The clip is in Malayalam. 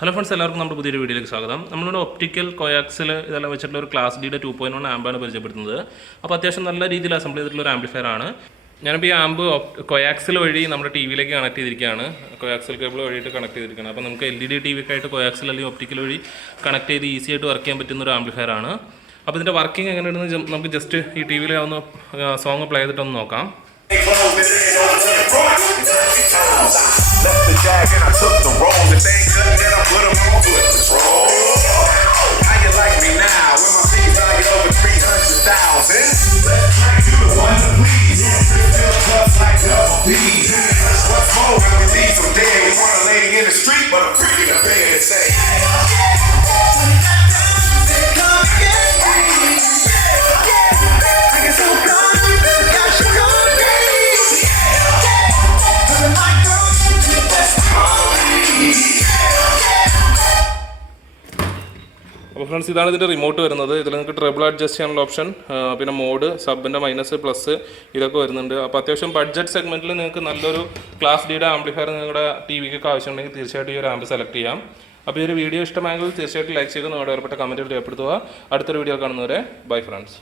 ഹലോ ഫ്രണ്ട്സ്, എല്ലാവർക്കും നമ്മുടെ പുതിയൊരു വീഡിയോയിലേക്ക് സ്വാഗതം. നമ്മളുടെ ഒപ്റ്റിക്കൽ കോയാക്സിൽ ഇതെല്ലാം വെച്ചിട്ടുള്ള ഒരു ക്ലാസ് ഡിയുടെ 2.1 ആമ്പാണ് പരിചയപ്പെടുത്തുന്നത്. അപ്പോൾ അത്യാവശ്യം നല്ല രീതിയിൽ അസംബിൾ ചെയ്തിട്ടുള്ള ഒരു ആംപ്ലിഫയർ ആണ്. ഞാനിപ്പോൾ ഈ ആമ്പ് കോയാക്സിൽ വഴി നമ്മുടെ ടി വിയിലേക്ക് കണക്ട് ചെയ്തിരിക്കുകയാണ്. കോയാക്സിൽ കേബിൾ വഴിയിട്ട് കണക്ട് ചെയ്തിരിക്കുകയാണ്. അപ്പോൾ നമുക്ക് LED ടി വിക്കായിട്ട് കോയാക്സിൽ അല്ലെങ്കിൽ ഒപ്റ്റിക്കൽ വഴി കണക്ട് ചെയ്ത് ഈസി ആയിട്ട് വർക്ക് ചെയ്യാൻ പറ്റുന്ന ഒരു ആംപ്ലിഫയർ ആണ്. അപ്പോൾ ഇതിൻ്റെ വർക്കിംഗ് എങ്ങനെയാണെന്ന് നമുക്ക് ജസ്റ്റ് ഈ ടി വിയിൽ ഒന്ന് സോങ് പ്ലേ ചെയ്തിട്ടൊന്ന് നോക്കാം. Left the jag and I took the rolls. If they ain't good, then I put them on foot patrol. How you like me now? When my feet value over 300,000. Let's like you the one to please. Feel tough like double D's. What's more when we leave from dead? We want a lady in the street, but a freak in the bed say. അപ്പോൾ ഫ്രണ്ട്സ്, ഇതാണ് ഇതിൻ്റെ റിമോട്ട് വരുന്നത്. ഇതിൽ നിങ്ങൾക്ക് ട്രിബിൾ അഡ്ജസ്റ്റ് ചെയ്യാനുള്ള ഓപ്ഷൻ, പിന്നെ മോഡ്, സബിൻ്റെ മൈനസ് പ്ലസ് ഇതൊക്കെ വരുന്നുണ്ട്. അപ്പോൾ അത്യാവശ്യം ബഡ്ജറ്റ് സെഗ്മെൻറ്റിൽ നിങ്ങൾക്ക് നല്ലൊരു ക്ലാസ് ഡിയുടെ ആംപ്ലിഫയർ നിങ്ങളുടെ ടി വിക്കൊക്കെ ആവശ്യമുണ്ടെങ്കിൽ തീർച്ചയായിട്ടും ഈ ഒരു ആമ്പ് സെലക്ട് ചെയ്യാം. അപ്പോൾ ഈ ഒരു വീഡിയോ ഇഷ്ടമായെങ്കിൽ തീർച്ചയായിട്ടും ലൈക്ക് ചെയ്ത് നിങ്ങളുടെ ഏർപ്പെട്ട കമൻറ്റുകൾ രേഖപ്പെടുത്തുക. അടുത്തൊരു വീഡിയോ കാണുന്നവരെ ബൈ ഫ്രണ്ട്സ്.